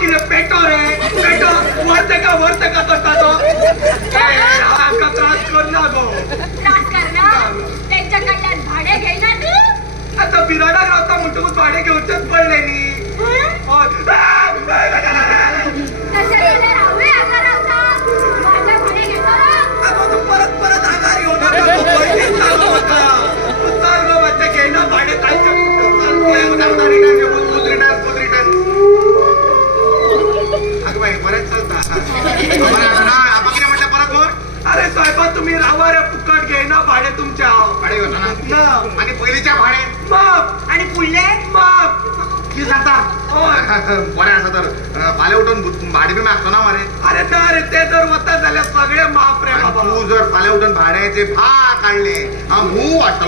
किती पेटो रे पेटो वरते का करता तो आमका त्रास कर ना गो त्रास करणार त्यांच्या कडल्यान भाडे घेईना तू आता बिराडा रावता म्हणतो भाडे घेऊनच पडले नी कशा गेले राहू आकार रावता माझा भाडे घेतो अगो तू परत आकारी होता होता उतार गो बच्चे घेईना भाडे काय अरे साहेबा तुम्ही राहा रे फुकट घे ना भाडे तुमच्या भाडे आणि पहिलीच्या भाडे माप आणि पुढले माप की सांगता बरे असं तर फाले उठून भाडे बी मागतो ना मारे अरे तर ते जर होता झाल्या सगळे माप रे बाबा तू जर फाले उठून भाड्याचे भा काढले हू वाटतो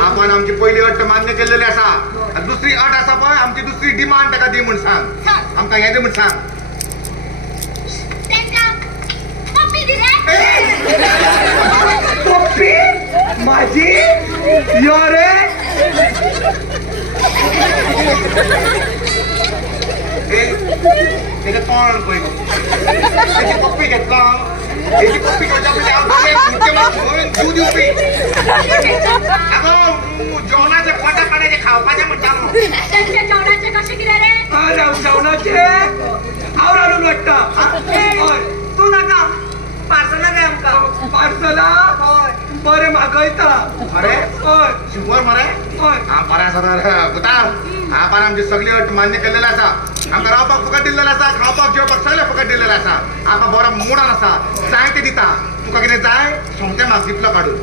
आपण आमची पहिली अट मान्य केलेली असा दुसरी अट असा पण आमची दुसरी डिमांड टाका दी म्हणून सांग आमका हे दे म्हणून सांग पप्पी माझी यो रे कोण पप्पी घेतला पप्पी जेवणाचे पोटा पाण्याचे खावपाचे म्हणतात जेवणाचे कसे किती रे जेवणाचे आवराडून वाटतं तू नका पार्सला काय आमका पार्सला बरे मागयता अरे शुभर मरे बरे असा तर बुता आपण आमची सगळी अट मान्य केलेला असा आमका रावपाक फुकट दिलेला असा खावपाक जेवपाक सगळे फुकट दिलेला असा आमका बरा मोडान असा जाय ते दिता तुका कितें जाय सोमते म्हाका दितलो काडून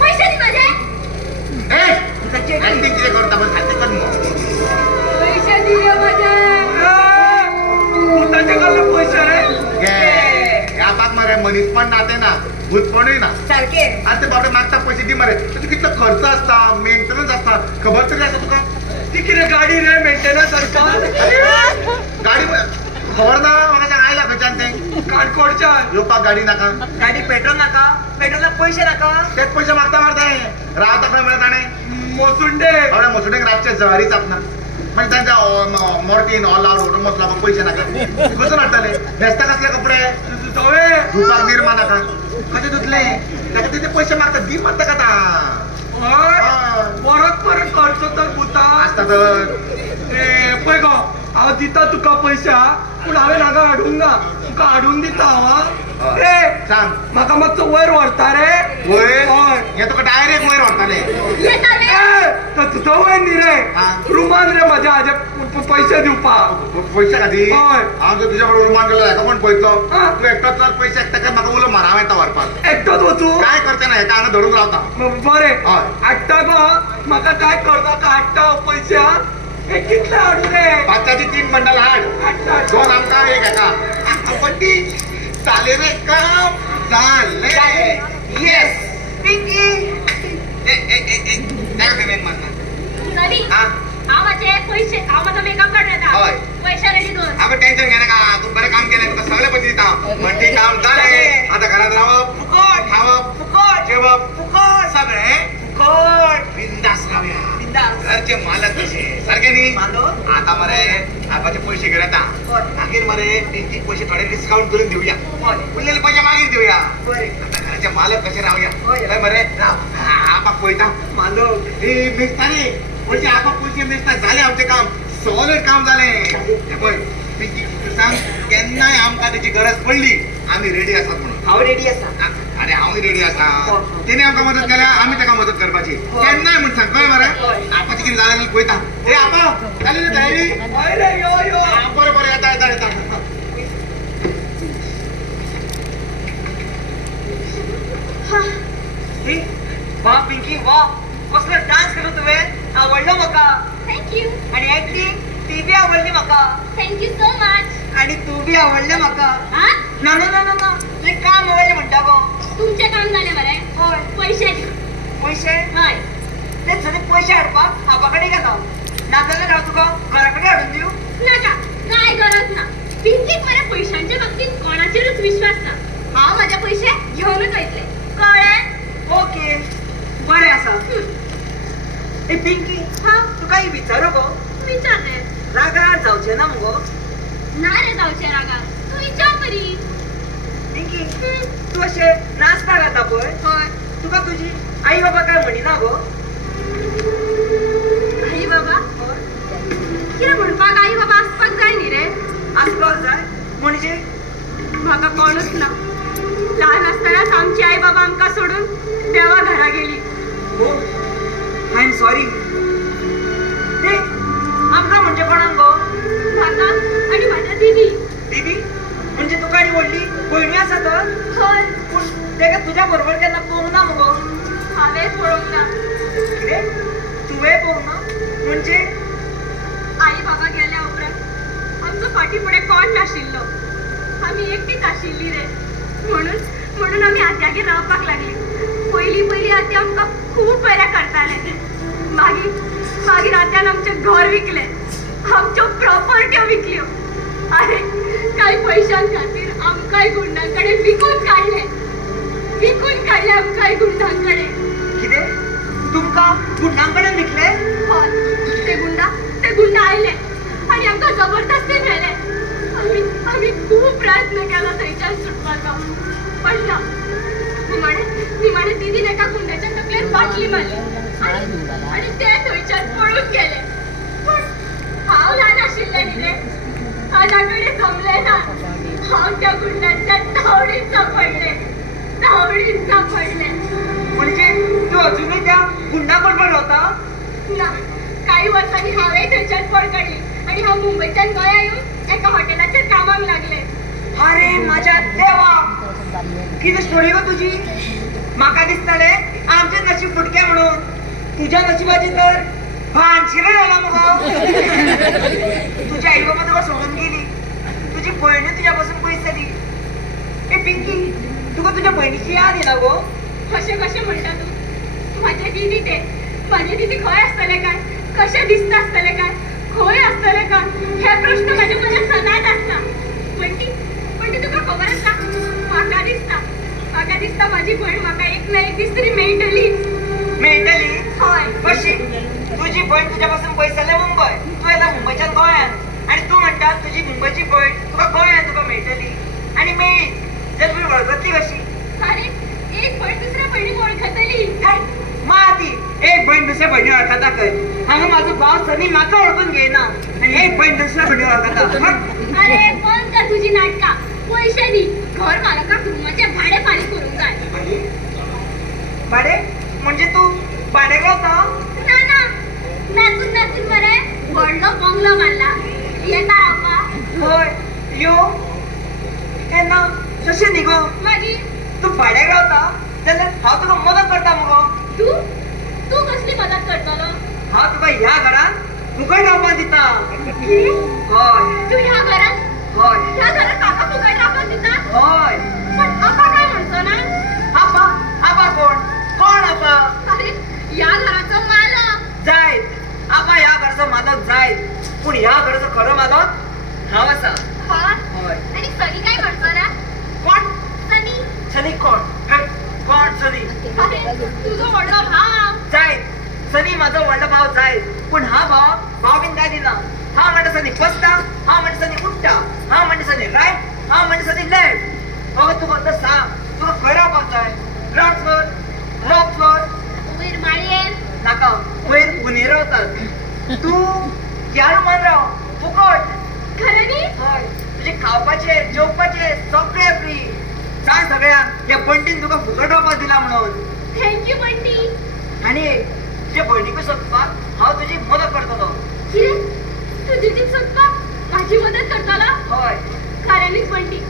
पैसे दी माझे ऍक्टिंग कितें करता पण सारकें कर पैसे दी रे माझे भुताचे कडले पैसे रे ह्या पाक मरे मनीस पण नाते ना भूत पणूय ना सारखे आता ते बाबडे मागता पैसे दी मरे तुझं कितलो खर्च असता मेंटेनन्स असता खबर तरी आसा तुका ती कितें गाडी रे मेंटेनन्स असता गाडी खबर ना म्हाका सांग आयला खंयच्यान तें काणकोणच्यान येवपाक गाडी नाका गाडी पेट्रोल नाका पेट्रोलाक पैसे नाका तेच पैसे मागता मारता रावता खंय मरे ताणें मोसुंडे बाबडे मोसुंडेक रातचे जवारी चापना मागीर तांच्या मोर्टीन ऑल आउट ऑटोमोस लागून पैसे नाका कसो हाडटाले न्हेसता कसले कपडे धुवपाक निर्मा नाका कशें धुतले ताका तिथे पैसे मागता दी मारता का परत खर्च तर भुता आसता तर पळय गो हांव दिता तुका पैसा पूण हांवें हांगा हाडूंक ना तुका हाडून दिता हांव सांग म्हाका मातसो वयर व्हरता रे वयर हे तुका डायरेक्ट वयर व्हरताले तुजो वयर न्ही रे रुमान रे म्हाज्या हाजे पैसे दिवपाक पैसे खातीर हांव जर तुज्या कडेन रुमान गेलो हेका कोण पळयतलो तूं एकटो चल पैसे एकट्याक म्हाका उलो माराव येता व्हरपाक एकटोच वचूं काय करता ना हेका हांगा धरून रावता बरें हाडटा गो म्हाका काय करता हाडटा पैसे हे कितले हाडू रे 5ची 3 बंडल हाड 2 आमकां 1 हेका बड्डी चाले रे काम चाले येस पिंकी काय पेमेंट मारता सॉरी आवाजे पैसे आवाज मेकअप करण्याचा पैसे रेडी कर आपण टेन्शन घे नका तू बरे काम केले तुका सगळे पैसे दिता म्हणते काम झाले आता घरात राहावं फुकट खावं फुकट जेवण फुकट सगळे फुकट बिंदास राहूया घरचे मालक कसे सारखे नी आता मरे आपाचे पैसे घेऊन येता मागीर मरे पिंकी पैसे थोडे डिस्काउंट करून देऊया उरलेले पैसे मागीर देऊया आता घराचे मालक कसे राहूया काय मरे आपाक पळयता मालक हे मेजता रे पैसे आपाक पैसे मेजता झाले आमचे काम सॉलिड काम झाले पळय पिंकी सांग केन्नाय आमकां त्याची गरज पडली आम्ही रेडी आसात म्हणून हांव रेडी आसा अरे हांव रेडी आसा तेणे आमकां मदत केल्या आमी ताका मदत करपाची केन्नाय म्हण सांग कळ्ळें मरे आपाचें कितें जालें जाल्यार पळयता ए आपा जाली रे तयारी हय रे यो यो बरें बरें येता येता येता वा पिंकी वा कसलो डान्स केलो तुवें आवडलो म्हाका थँक्यू आणि एक्टिंग ती बी आवडली म्हाका थँक्यू सो मच आणि तू बी आवडले म्हाका हा ना ना ना ना तुझे काम आवडले म्हणटा गो तुमचे काम झाले मरे होय पैसे पैसे हय ते सगळे पैसे हाडपाक आपाकडे घेता ना जाल्यार हांव तुका घरा कडेन हाडून दिवं नाका काय गरज ना पिंकीक मरे पैशांच्या बाबतीत कोणाचेरच विश्वास ना हांव माझे पैसे घेऊनच वयतले कळ्ळें ओके बरें आसा ए पिंकी हा तुका ही विचारू गो विचारते रागार जावचे ना मगो ना रे जावचे रागा तू विचार तरी पिंकी तू असे नाचता गाता पळय होय तुका तुझी आई बाबा काय म्हणिना गो आई बाबा कितें म्हणपाक आई बाबा आसपाक जाय न्ही रे आसपाक जाय म्हणजे म्हाका कळूच ना ल्हान आसतनाच आमची आई बाबा आमकां सोडून देवा घरा गेली हो आय एम सॉरी ते आमकां म्हणजे कोणाक गो म्हाका आनी म्हाज्या दिदी दीदी म्हणजे तुका आनी व्हडली भयणी आसा तर होय पूण तेका तुज्या बरोबर केन्ना पळोवंक ना मगो हांवें पळोवंक ना कितें तुवें पळोवंक ना म्हणजे आई बाबा गेल्या उपरांत आमचो फाटी फुडें कोण नाशिल्लो आमी एकटीच आशिल्ली रे म्हणून आमी आत्यागेर रावपाक लागली पयलीं आत्या आमकां खूब बरें करताले मागीर आत्यान आमचें घर विकलें आमच्यो प्रॉपर्ट्यो विकल्यो आरे कांय पयशां खातीर आमकांय गुंडां कडेन विकून काडले आमकांय गुंडां कडेन कितें तुमकां गुंडां कडेन विकले हय ते गुंडा आयले आनी आमकां जबरदस्तीन व्हेले आमी खूब प्रयत्न केलो थंयच्यान सुटपाचो पण ना निमाणे दीदीन एका गुंड्याच्या तकलेर बाटली मारली आनी ते थंयच्यान पळून गेले पूण हांव ल्हान आशिल्लें न्ही रे म्हाज्या कडेन जमलें ना हांव त्या गुंड्यांच्या धांवडीत सापडलें म्हणजे तू अजूनही त्या गुंडा बरोबर होता ना काही वर्षांनी हांवें थंयच्यान पळ काडली आनी हांव मुंबयच्यान गोंया येवन एका हॉटेलाचेर कामाक लागले अरे माझ्या देवा किती स्टोरी गो तुझी म्हाका दिसतालें आमचें नशीब फुटकें म्हणून तुज्या नशिबाची तर भानशिरो जाला मगो तुझी आई बाबा तुका सोडून गेली तुझी भयणी तुज्या पासून पयस जाली ए पिंकी तुका तुज्या भयणीची याद येना गो कशें म्हणटा तूं म्हाजे दीदी खंय आसतले काय कशें दिसता आसतले काय खंय आसतले काय हे प्रश्न म्हाज्या मनांत सदांच आसता पण ती तुका खबर आसा म्हाका दिसता म्हाजी भयण म्हाका एक ना एक दीस तरी मेळटली हय कशी तुझी भयण तुज्या पासून पयस जाल्या मुंबय तूं येता मुंबयच्यान गोंयांत आनी तूं म्हणटा तुजी मुंबयची भयण तुका गोंयांत तुका मेळटली आनी मेळ्ळी जाल्यार तुमी वळखतली कशी अरे एक भयण दुसऱ्या भयणीक वळखतली माती एक भयण दुसऱ्या भयणी वळखता खंय हांगा म्हाजो भाव सनी म्हाका वळखून घेयना आनी एक भयण दुसऱ्या भयणी वळखता अरे बंद कर तुजी नाटकां पयशे दी घर मालकाक रुमाचें भाडें फारीक करूंक जाय भाडे म्हणजे तू भाडेक रावता ना नाचून मरे व्हडलो बंगलो बांदला येता रावपाक हय यो केन्ना तशें न्ही गो मागीर तू भाड्याक रावता जाल्यार हांव तुका मदत करता मगो तू कसली मदत करतलो हांव तुका ह्या घरांत फुकट रावपाक दिता हय तू ह्या घरांत काका फुकट रावपाक दिता हय पण आपा काय म्हणतो ना आपा कोण आपा अरे ह्या घराचो मालक जायत आपा ह्या घराचो मालक जायत पूण ह्या घराचो खरो मालक हांव आसा हय आणि सनी काय म्हणतो ना कोण सनी कोण सनी तुझो व्हडलो भाव जायत सनी म्हाजो व्हडलो भाव जायत पूण हा भाव बीन काय दिना हा म्हणटा सनी बसता हा म्हणटा सनी उठता हा म्हणटा सनी रायट हा म्हणटा सनी लेफ्ट अगो तू फक्त सांग तुका खंय रावपाक जाय ग्राउंड फ्लोर टॉप फ्लोर वयर माळयेर नाका वयर उंदीर रावतात तू ह्या रुमान राव फुकट खऱ्यांनी हय तुजे खावपाचे जेवपाचे सगळे फ्री सांग सगळ्यांक ह्या बंटीन तुका फुकट रावपाक दिला म्हणून थँक्यू बंटी आनी तुजे भयणीकूय सोदपाक हांव तुजी मदत करतलो कितें तू दिदीक सोदपाक म्हाजी मदत करतलो हय खऱ्यांनीच बंटी